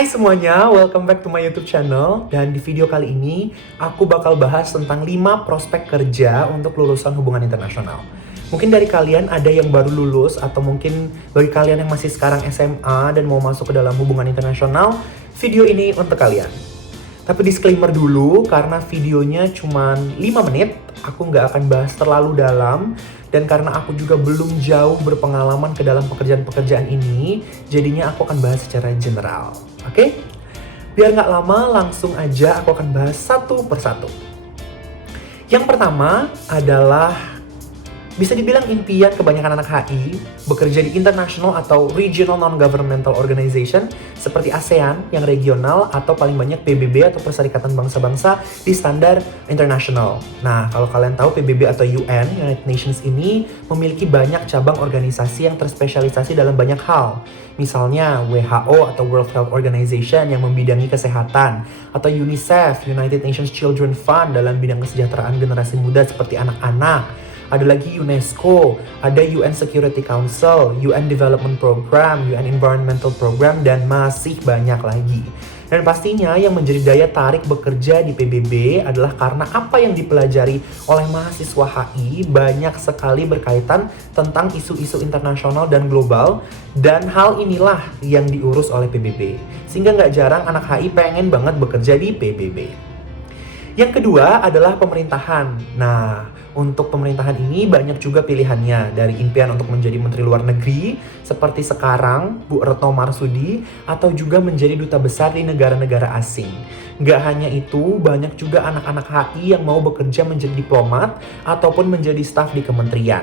Hai semuanya, welcome back to my YouTube channel. Dan di video kali ini, aku bakal bahas tentang 5 prospek kerja untuk lulusan hubungan internasional. Mungkin dari kalian ada yang baru lulus, atau mungkin bagi kalian yang masih sekarang SMA dan mau masuk ke dalam hubungan internasional, video ini untuk kalian. Tapi disclaimer dulu, karena videonya cuma 5 menit, aku nggak akan bahas terlalu dalam. Dan karena aku juga belum jauh berpengalaman ke dalam pekerjaan-pekerjaan ini, jadinya aku akan bahas secara general. Oke? Biar nggak lama, langsung aja aku akan bahas satu persatu. Yang pertama adalah bisa dibilang impian kebanyakan anak HI bekerja di international atau regional non-governmental organization seperti ASEAN yang regional atau paling banyak PBB atau Perserikatan Bangsa-Bangsa di standar internasional. Nah, kalau kalian tahu PBB atau UN, United Nations ini memiliki banyak cabang organisasi yang terspesialisasi dalam banyak hal. Misalnya WHO atau World Health Organization yang membidangi kesehatan, atau UNICEF, United Nations Children Fund dalam bidang kesejahteraan generasi muda seperti anak-anak. Ada lagi UNESCO, ada UN Security Council, UN Development Program, UN Environmental Program, dan masih banyak lagi. Dan pastinya yang menjadi daya tarik bekerja di PBB adalah karena apa yang dipelajari oleh mahasiswa HI banyak sekali berkaitan tentang isu-isu internasional dan global, dan hal inilah yang diurus oleh PBB. Sehingga nggak jarang anak HI pengen banget bekerja di PBB. Yang kedua adalah pemerintahan. Nah, untuk pemerintahan ini banyak juga pilihannya, dari impian untuk menjadi Menteri Luar Negeri seperti sekarang Bu Retno Marsudi, atau juga menjadi duta besar di negara-negara asing. Gak hanya itu, banyak juga anak-anak HI yang mau bekerja menjadi diplomat ataupun menjadi staf di kementerian.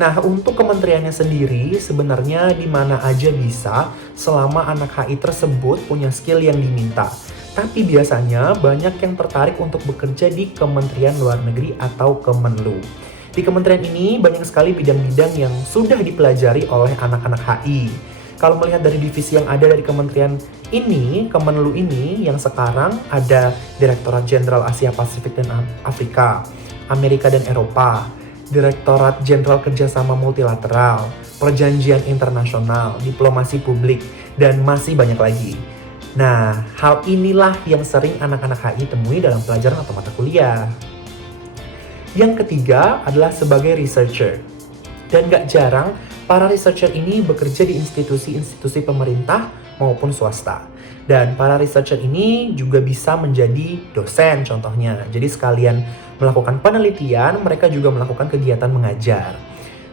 Nah, untuk kementeriannya sendiri sebenarnya di mana aja bisa selama anak HI tersebut punya skill yang diminta. Tapi biasanya banyak yang tertarik untuk bekerja di Kementerian Luar Negeri atau Kemenlu. Di kementerian ini banyak sekali bidang-bidang yang sudah dipelajari oleh anak-anak HI. Kalau melihat dari divisi yang ada dari kementerian ini, Kemenlu ini, yang sekarang ada Direktorat Jenderal Asia Pasifik dan Afrika, Amerika dan Eropa, Direktorat Jenderal Kerjasama Multilateral, Perjanjian Internasional, Diplomasi Publik, dan masih banyak lagi. Nah, hal inilah yang sering anak-anak HI temui dalam pelajaran atau mata kuliah. Yang ketiga adalah sebagai researcher. Dan gak jarang, para researcher ini bekerja di institusi-institusi pemerintah maupun swasta. Dan para researcher ini juga bisa menjadi dosen contohnya. Jadi sekalian melakukan penelitian, mereka juga melakukan kegiatan mengajar.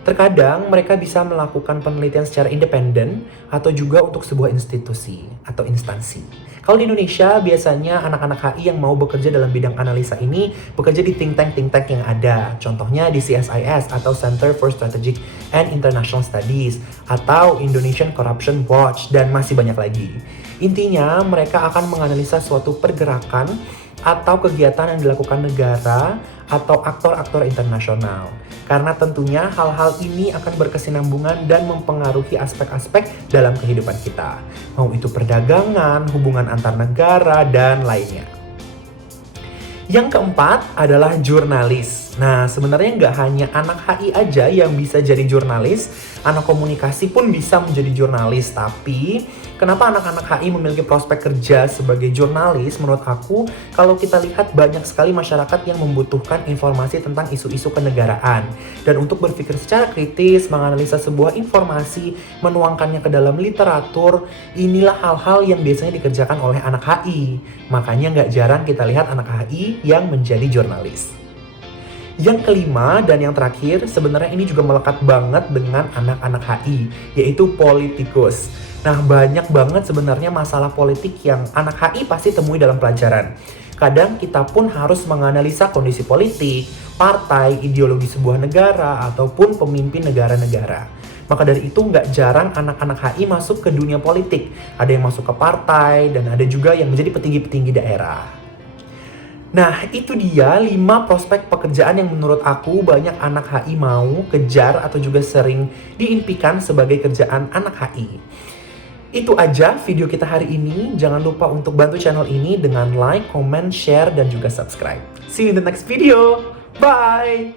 Terkadang mereka bisa melakukan penelitian secara independen atau juga untuk sebuah institusi atau instansi. Kalau di Indonesia biasanya anak-anak HI yang mau bekerja dalam bidang analisa ini bekerja di think tank yang ada. Contohnya di CSIS atau Center for Strategic and International Studies atau Indonesian Corruption Watch, dan masih banyak lagi. Intinya mereka akan menganalisa suatu pergerakan atau kegiatan yang dilakukan negara atau aktor-aktor internasional. Karena tentunya hal-hal ini akan berkesinambungan dan mempengaruhi aspek-aspek dalam kehidupan kita. Mau itu perdagangan, hubungan antar negara, dan lainnya. Yang keempat adalah jurnalis. Nah, sebenarnya nggak hanya anak HI aja yang bisa jadi jurnalis, anak komunikasi pun bisa menjadi jurnalis. Tapi, kenapa anak-anak HI memiliki prospek kerja sebagai jurnalis? Menurut aku, kalau kita lihat banyak sekali masyarakat yang membutuhkan informasi tentang isu-isu kenegaraan. Dan untuk berpikir secara kritis, menganalisa sebuah informasi, menuangkannya ke dalam literatur, inilah hal-hal yang biasanya dikerjakan oleh anak HI. Makanya nggak jarang kita lihat anak HI yang menjadi jurnalis. Yang kelima dan yang terakhir, sebenarnya ini juga melekat banget dengan anak-anak HI, yaitu politikus. Nah, banyak banget sebenarnya masalah politik yang anak HI pasti temui dalam pelajaran. Kadang kita pun harus menganalisa kondisi politik, partai, ideologi sebuah negara, ataupun pemimpin negara-negara. Maka dari itu nggak jarang anak-anak HI masuk ke dunia politik. Ada yang masuk ke partai, dan ada juga yang menjadi petinggi-petinggi daerah. Nah, itu dia 5 prospek pekerjaan yang menurut aku banyak anak HI mau kejar atau juga sering diimpikan sebagai kerjaan anak HI. Itu aja video kita hari ini. Jangan lupa untuk bantu channel ini dengan like, comment, share, dan juga subscribe. See you in the next video. Bye!